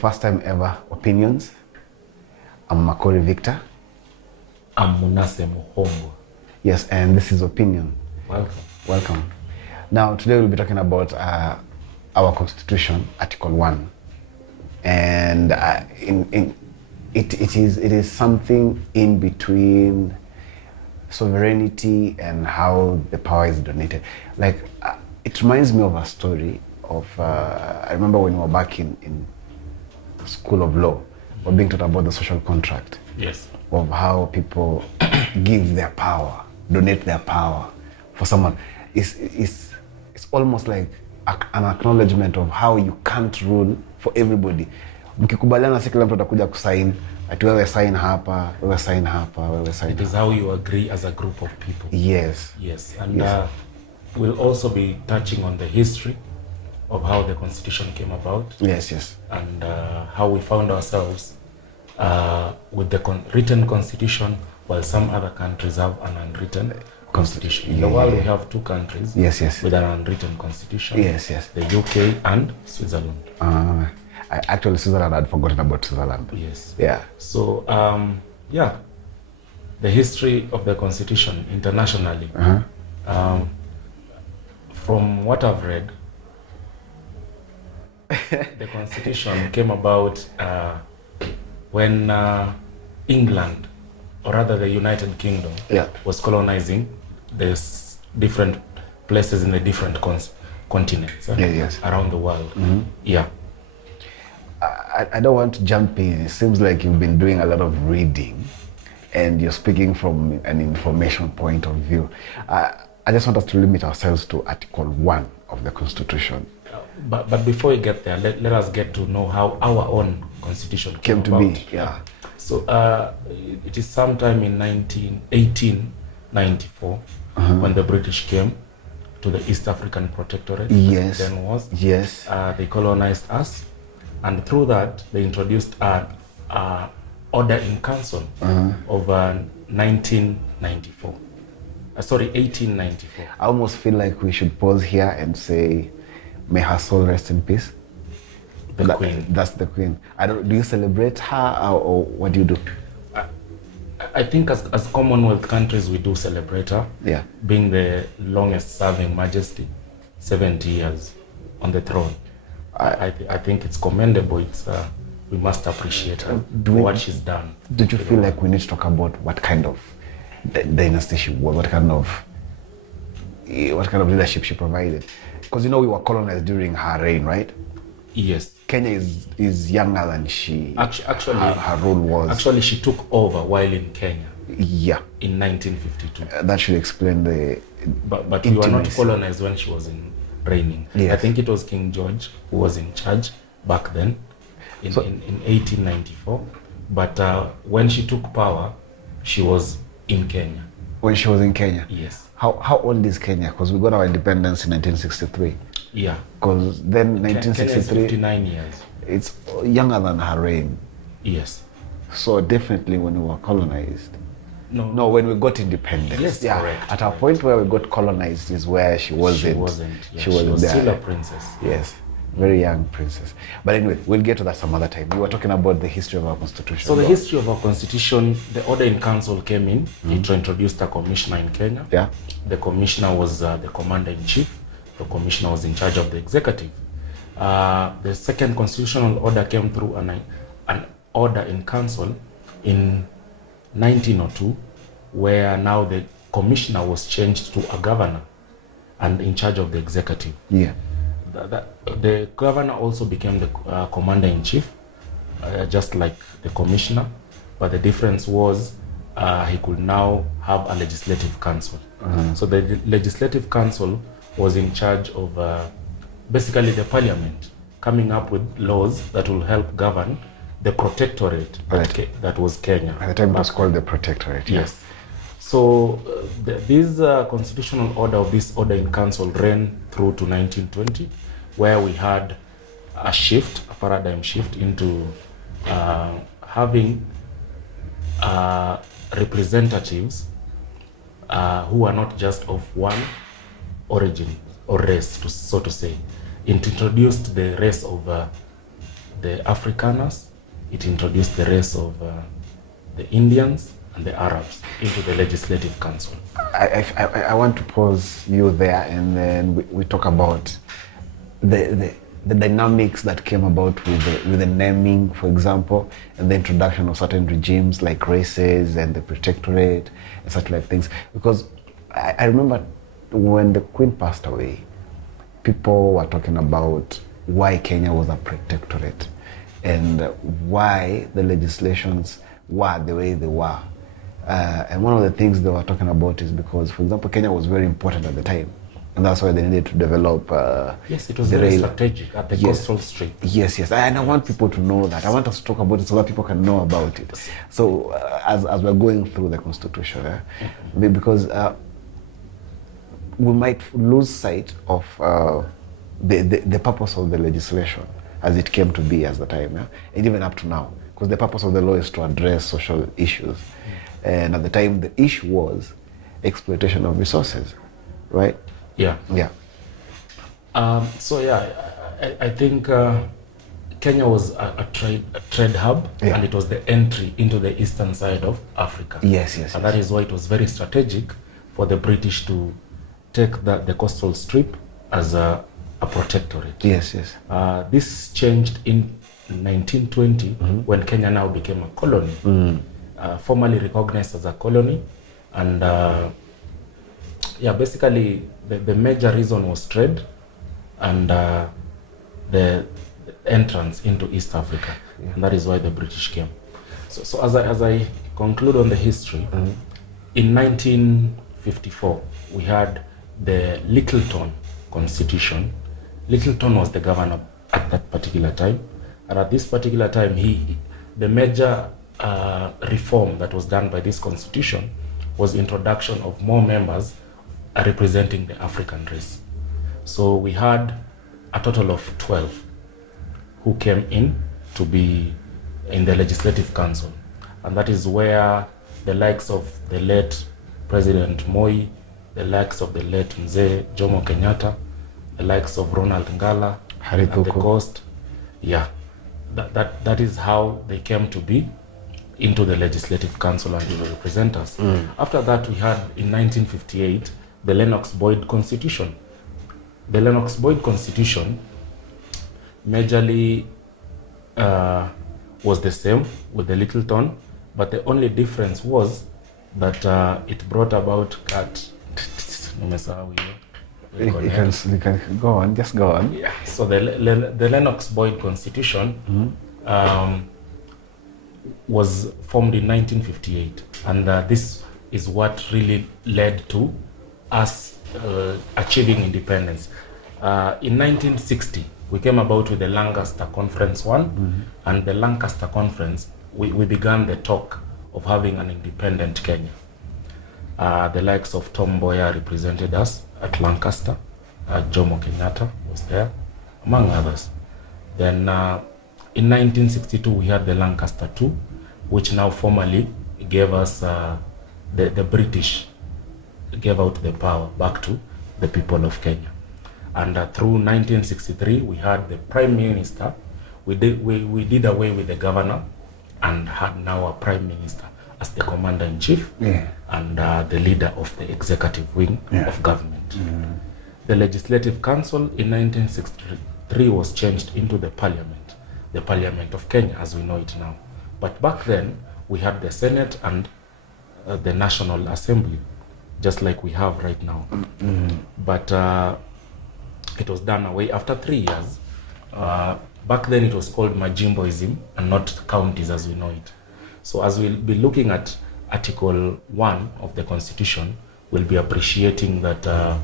first time ever opinions. I'm Makori Victor. I'm Munase Muhombo. Yes, and this is Opinion. Welcome. Now, today we'll be talking about our Constitution, Article 1. And it is something in between sovereignty and how the power is donated. Like, it reminds me of a story of, I remember when we were back in School of Law, we're being taught about the social contract. Yes. Of how people give their power, donate their power for someone. It's almost like an acknowledgement of how you can't rule for everybody. Mkikubaliana si kila mtu atakuja kusign, ati wewe sign hapa, wewe sign hapa, wewe sign. It is how you agree as a group of people. Yes. Yes, and yes. We'll also be touching on the history of how the Constitution came about. Yes, yes. And how we found ourselves with the written Constitution, while some other countries have an unwritten Constitution. In the world, we have two countries with an unwritten Constitution. Yes, yes. The UK and Switzerland. Actually, Switzerland, I'd forgotten about Switzerland. Yes. Yeah. So, the history of the Constitution internationally. From what I've read, the Constitution came about when England, or rather the United Kingdom, was colonizing the different places in the different continents around the world. Yeah. I don't want to jump in. It seems like you've been doing a lot of reading and you're speaking from an information point of view. I just want us to limit ourselves to Article 1 of the Constitution. But before we get there, let us get to know how our own Constitution came to about. be. Yeah. So it is sometime in 1894 when the British came to the East African Protectorate. Yes. Then was. Yes. They colonized us, and through that they introduced an order in council of 1894. I almost feel like we should pause here and say, may her soul rest in peace. The Queen. That's the Queen. Do you celebrate her or what do you do? I think as Commonwealth countries we do celebrate her. Yeah. Being the longest serving Majesty, 70 years on the throne. I think it's commendable. It's we must appreciate her for what she's done. Did you feel like we need to talk about what kind of dynasty she was, what kind of leadership she provided? Because we were colonized during her reign, right? Yes. Kenya is younger than she. Actually, her role was. Actually, she took over while in Kenya. Yeah. In 1952. That should explain the. But we were not colonized when she was in reigning. Yes. I think it was King George who was in charge back then, in 1894. But when she took power, she was in Kenya. When she was in Kenya? Yes. How old is Kenya? Because we got our independence in 1963. Yeah. Because then 1963... Kenya is 59 years. It's younger than her reign. Yes. So definitely when we were colonized. No, when we got independence. Yes, yeah. Correct. At a point where we got colonized is where she wasn't. Yeah, she was still a princess. Yes. Very young princess. But anyway, we'll get to that some other time. We were talking about the history of our Constitution. So the history of our Constitution, the order in council came in. It introduced a commissioner in Kenya. Yeah. The commissioner was the commander-in-chief. The commissioner was in charge of the executive. The second constitutional order came through an order in council in 1902, where now the commissioner was changed to a governor and in charge of the executive. Yeah. The governor also became the commander-in-chief, just like the commissioner, but the difference was he could now have a legislative council. So the legislative council was in charge of basically the parliament, coming up with laws that will help govern the protectorate that was Kenya. At the time it was called the protectorate. Yes. So this constitutional order of this order in council ran through to 1920, where we had a paradigm shift into having representatives who are not just of one origin or race, so to say. It introduced the race of the Afrikaners, it introduced the race of the Indians and the Arabs into the Legislative Council. I want to pause you there, and then we talk about the dynamics that came about with the naming, for example, and the introduction of certain regimes like races and the protectorate and such like things. Because I remember when the Queen passed away, people were talking about why Kenya was a protectorate and why the legislations were the way they were. And one of the things they were talking about is because, for example, Kenya was very important at the time. And that's why they needed to develop. Yes, it was very strategic at the coastal strait. Yes, yes. And I want people to know that. I want us to talk about it so that people can know about it. So, as we're going through the Constitution, because we might lose sight of the purpose of the legislation as it came to be at the time, and even up to now. Because the purpose of the law is to address social issues. And at the time, the issue was exploitation of resources, right? Yeah. Yeah. I think Kenya was a trade hub, and it was the entry into the eastern side of Africa. Yes, yes. And that is why it was very strategic for the British to take the coastal strip as a protectorate. Yes, yes. This changed in 1920 when Kenya now became a colony, formally recognized as a colony, and basically the major reason was trade and the entrance into East Africa, and that is why the British came. So as I conclude on the history, in 1954 we had the Littleton Constitution. Littleton was the governor at that particular time, and at this particular time the major reform that was done by this constitution was introduction of more members representing the African race. So we had a total of 12 who came in to be in the Legislative Council, and that is where the likes of the late President Moi, the likes of the late Mzee Jomo Kenyatta, the likes of Ronald Ngala at the coast, that is how they came to be into the Legislative Council and to represent us. After that, we had in 1958 the Lennox-Boyd Constitution. The Lennox-Boyd Constitution majorly was the same with the Littleton, but the only difference was that it brought about you can go on, just go on. Yeah. So the Lennox-Boyd Constitution was formed in 1958, and this is what really led to us achieving independence. In 1960, we came about with the Lancaster Conference 1, and the Lancaster Conference, we began the talk of having an independent Kenya. The likes of Tom Mboya represented us at Lancaster. Jomo Kenyatta was there, among others. Then in 1962, we had the Lancaster 2, which now formally gave us the British gave out the power back to the people of Kenya. And through 1963, we had the Prime Minister. We did away with the governor and had now a Prime Minister as the Commander-in-Chief and the leader of the executive wing of government. The Legislative Council in 1963 was changed into the Parliament of Kenya as we know it now. But back then, we had the Senate and the National Assembly, just like we have right now. But it was done away after 3 years. Back then it was called Majimboism and not counties as we know it. So as we'll be looking at Article 1 of the Constitution, we'll be appreciating that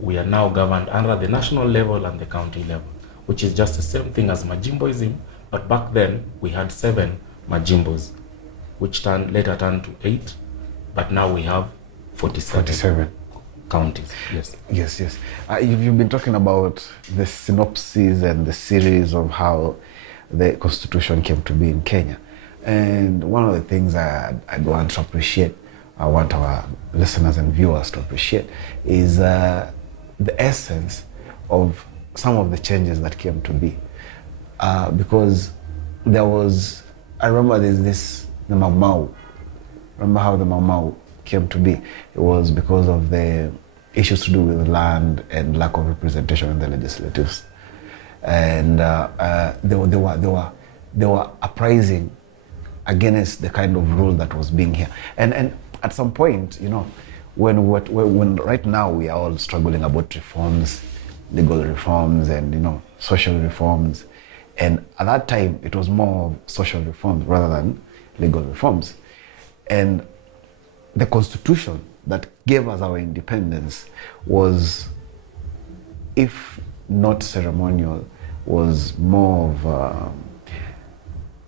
we are now governed under the national level and the county level, which is just the same thing as Majimboism, but back then we had 7 Majimbos, which later turned to 8, but now we have 47 counties. Yes. You've been talking about the synopsis and the series of how the Constitution came to be in Kenya. And one of the things I'd want to appreciate, I want our listeners and viewers to appreciate, is the essence of some of the changes that came to be. because there was, I remember there's this, the Mau Mau. Remember how the Mau Mau came to be? It was because of the issues to do with land and lack of representation in the legislatives. And they were uprising against the kind of rule that was being here. And at some point, you know, when right now we are all struggling about reforms, legal reforms and, you know, social reforms. And at that time, it was more social reforms rather than legal reforms. And the constitution that gave us our independence was, if not ceremonial, was more of,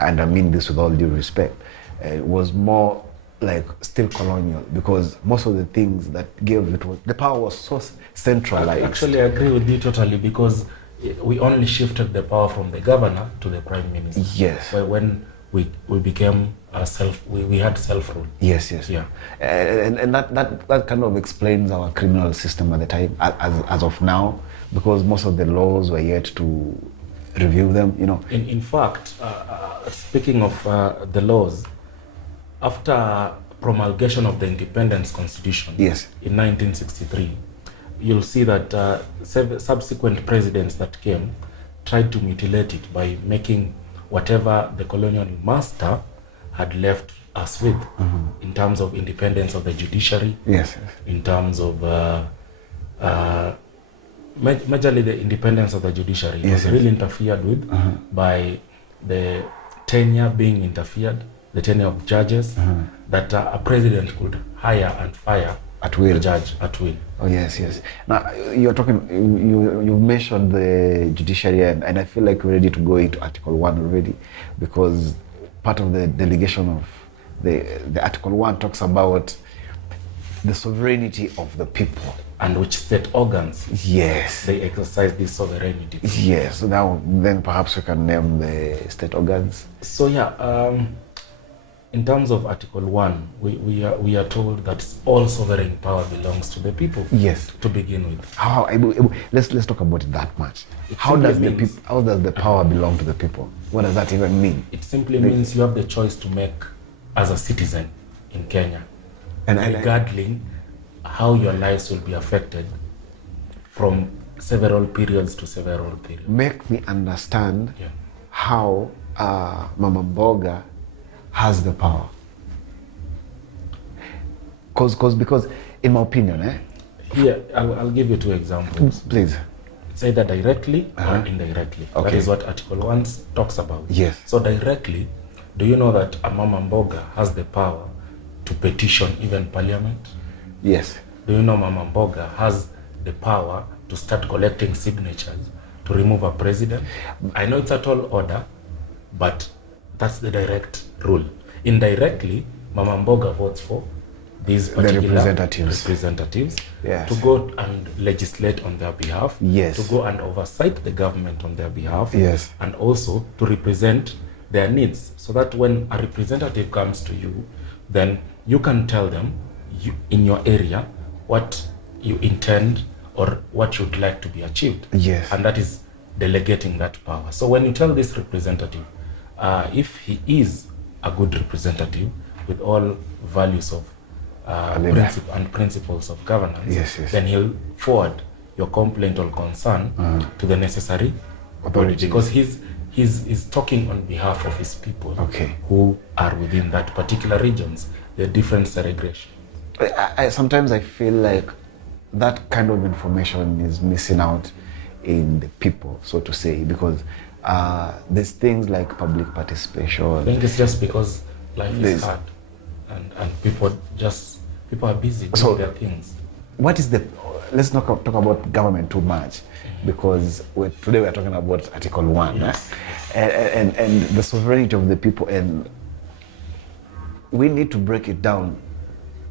and I mean this with all due respect, it was more like still colonial, because most of the things that gave it was, the power was so centralized. Actually, I agree with you totally, because we only shifted the power from the governor to the prime minister. Yes. When we became we had self-rule. Yes. Yeah. And that kind of explains our criminal system at the time, as of now, because most of the laws were yet to review them, you know. In fact, speaking of the laws, after promulgation of the Independence Constitution, yes, in 1963, you'll see that subsequent presidents that came tried to mutilate it by making whatever the colonial master had left us with, in terms of independence of the judiciary, yes, in terms of majorly the independence of the judiciary, yes, was really interfered with by the tenure being interfered, the tenure of judges, that a president could hire and fire at will, a judge at will. Oh yes. Now you're talking, you mentioned the judiciary, and I feel like we're ready to go into Article 1 already, because part of the delegation of the Article 1 talks about the sovereignty of the people. And which state organs, yes, they exercise this sovereignty. Yes, so now then perhaps we can name the state organs. So yeah, in terms of Article 1, we are told that all sovereign power belongs to the people. Yes. To begin with. Let's talk about it that much. How does the power belong to the people? What does that even mean? It simply means you have the choice to make as a citizen in Kenya, regarding how your lives will be affected from several periods to several periods. Make me understand how Mama Mboga has the power. Because in my opinion, here I'll give you two examples. Please. It's either directly or indirectly. Okay. That is what Article 1 talks about. Yes. So directly, do you know that a Mama Mboga has the power to petition even parliament? Yes. Do you know Mama Mboga has the power to start collecting signatures to remove a president? I know it's a tall order, but that's the direct rule. Indirectly, Mama Mboga votes for these particular representatives yes, to go and legislate on their behalf, yes, to go and oversight the government on their behalf, yes, and also to represent their needs, so that when a representative comes to you, then you can tell them in your area what you intend or what you'd like to be achieved. Yes. And that is delegating that power. So when you tell this representative, if he is a good representative with all values of principles of governance, yes, then he'll forward your complaint or concern to the necessary authority, because he's talking on behalf of his people, who are within that particular regions. There are different segregation. Sometimes I feel like that kind of information is missing out in the people, so to say, because there's things like public participation. I think it's just because life is hard, and people are busy doing their things. What is let's not talk about government too much, because today we're talking about Article 1, yes, and the sovereignty of the people, and we need to break it down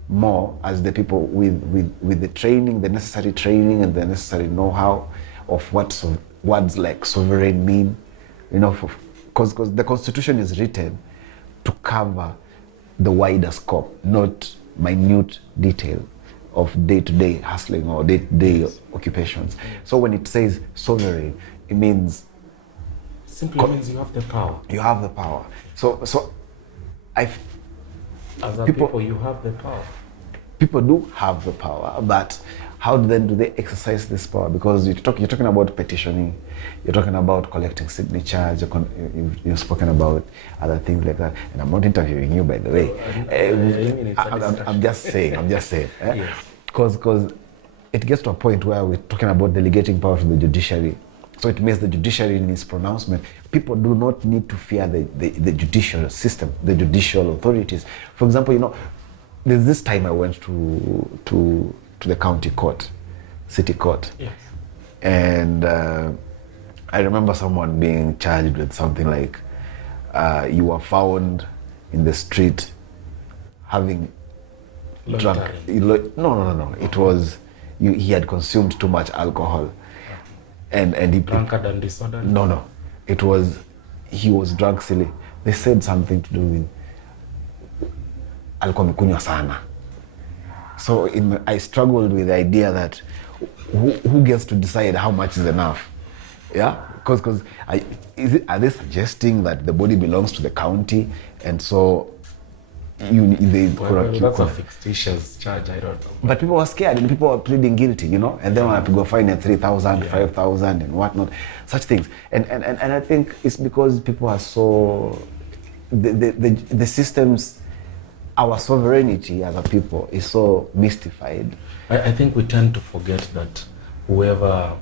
more as the people with the training, the necessary training and the necessary know-how of what words like sovereign mean, you know, because the Constitution is written to cover the wider scope, not minute detail of day-to-day hustling or day-to-day occupations. So when it says sovereign, it means simply means you have the power. You have the power. So I As a people- people, you have the power. people do have the power, but how then do they exercise this power? Because you're talking about petitioning, you're talking about collecting signatures, you've spoken about other things like that. And I'm not interviewing you, by the way. I'm just saying. Yes. Because it gets to a point where we're talking about delegating power to the judiciary. So it means the judiciary in its pronouncement, people do not need to fear the judicial system, the judicial authorities. For example, there's this time I went to the county court, city court. Yes. And I remember someone being charged with something like, you were found in the street having drunk. No. It was, he had consumed too much alcohol. And he Drunkard and disorder? No. It was, he was drunk silly. They said something to do with alikuwa amekunywa sana. So I struggled with the idea that who gets to decide how much is enough? Yeah, because are they suggesting that the body belongs to the county, and so that's a fictitious charge. I don't know. But people were scared and people were pleading guilty, and then when people fine at 3,000, 5,000 and whatnot, such things. And I think it's because people are so the systems. Our sovereignty as a people is so mystified. I think we tend to forget that whoever,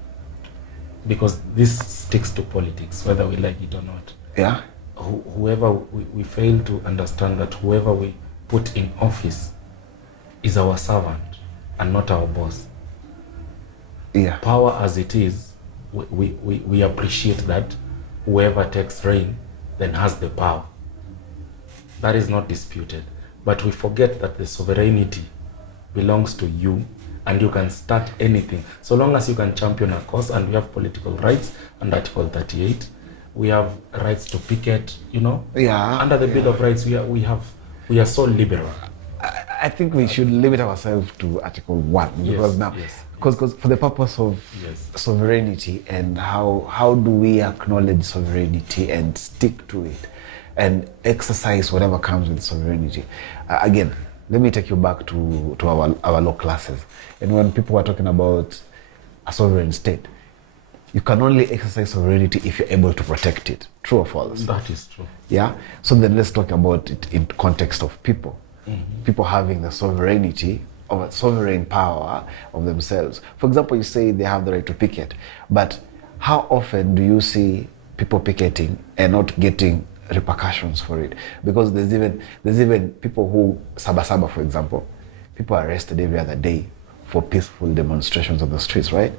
because this sticks to politics, whether we like it or not. Yeah. Whoever, we fail to understand that whoever we put in office is our servant and not our boss. Yeah. Power as it is, we appreciate that whoever takes reign then has the power. That is not disputed. But we forget that the sovereignty belongs to you and you can start anything. So long as you can champion a cause, and we have political rights under Article 38, we have rights to picket, Yeah. Under the Bill of Rights, we are so liberal. I think we should limit ourselves to Article 1 because because for the purpose of sovereignty and how do we acknowledge sovereignty and stick to it and exercise whatever comes with sovereignty. Again, let me take you back to our law classes. And when people are talking about a sovereign state, you can only exercise sovereignty if you're able to protect it. True or false? That is true. Yeah? So then let's talk about it in context of people. Mm-hmm. People having the sovereignty or sovereign power of themselves. For example, you say they have the right to picket, but how often do you see people picketing and not getting repercussions for it? Because there's even people who Sabasaba, for example, people are arrested every other day for peaceful demonstrations on the streets, right?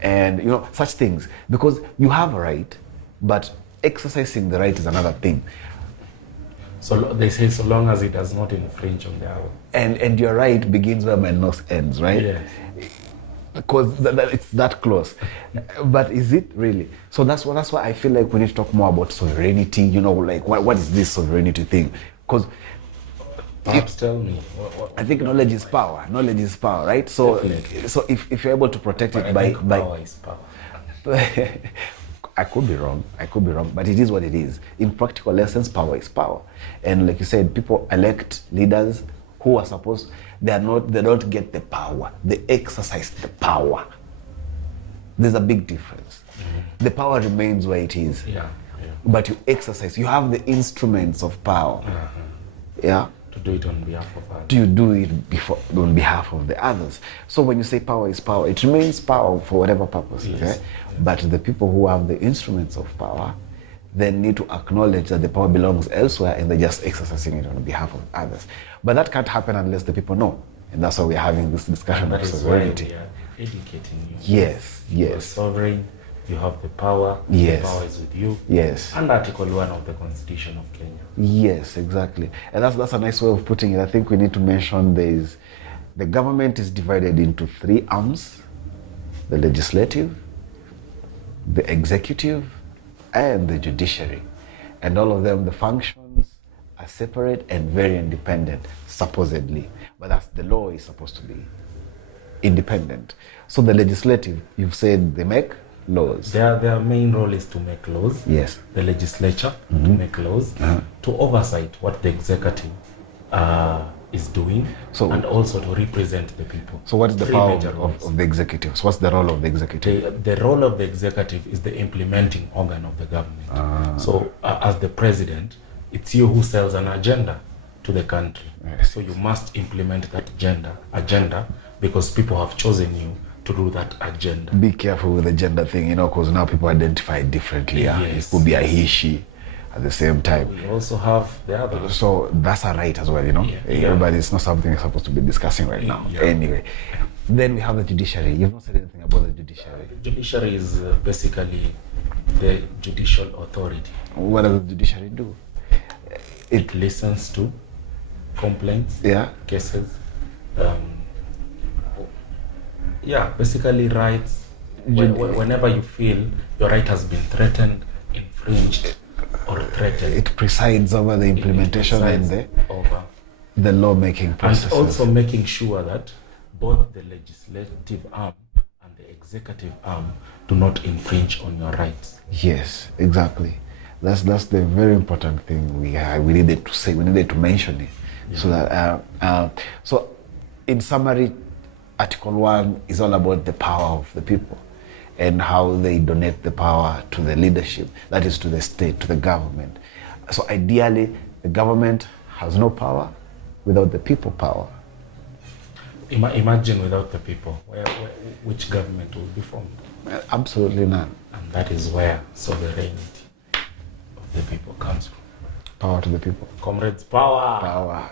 And such things, because you have a right, but exercising the right is another thing. So they say, so long as it does not infringe on their own. And your right begins where my nose ends, right? Yes. Because it's that close. But is it really? So that's why I feel like we need to talk more about sovereignty. Like what is this sovereignty thing? Because perhaps tell me. What I think knowledge is power. Knowledge is power, right? So definitely. So if you're able to protect it by power is power. I could be wrong, but it is what it is. In practical essence, power is power. And like you said, people elect leaders who are supposed, they don't get the power. They exercise the power. There's a big difference. Mm-hmm. The power remains where it is. Yeah. But you exercise, you have the instruments of power. Mm-hmm. Yeah. To do it on behalf of others. Do you do it on behalf of the others? So when you say power is power, it remains power for whatever purpose. Yes. Okay? But the people who have the instruments of power then need to acknowledge that the power belongs elsewhere and they're just exercising it on behalf of others. But that can't happen unless the people know. And that's why we're having this discussion of sovereignty. We are educating you. Yes. You're sovereign, you have the power, yes. The power is with you. Yes. And Article 1 of the Constitution of Kenya. Yes, exactly. And that's a nice way of putting it. I think we need to mention the government is divided into 3 arms: the legislative, the executive, and the judiciary. And all of them, the functions are separate and very independent, supposedly. But that's the law is supposed to be independent. So the legislative, you've said they make laws. Their main role is to make laws. Yes. The legislature to make laws, to oversight what the executive is doing, and also to represent the people. So what is the Three power major roles. of the executive? So what's the role of the executive? The role of the executive is the implementing organ of the government. So as the president, it's you who sells an agenda to the country. Yes. So you must implement that agenda because people have chosen you to do that agenda. Be careful with the gender thing, because now people identify differently. Yeah? Yes. It could be a he, she at the same time. We also have the other. So that's a right as well, Everybody, it's not something we're supposed to be discussing right now. Yeah. Anyway, then we have the judiciary. You've not said anything about the judiciary. The judiciary is basically the judicial authority. What does the judiciary do? It listens to complaints, cases, basically rights. Whenever you feel your right has been threatened, infringed, or threatened, it presides over the implementation and the lawmaking process. And also making sure that both the legislative arm and the executive arm do not infringe on your rights. Yes, exactly. That's the very important thing we needed to say. We needed to mention it. Yeah. So that so in summary, Article 1 is all about the power of the people and how they donate the power to the leadership, that is to the state, to the government. So ideally, the government has no power without the people power. Imagine without the people, which government will be formed? Absolutely none. And that is where sovereignty of the people comes from. Power to the people. Comrades, power! Power.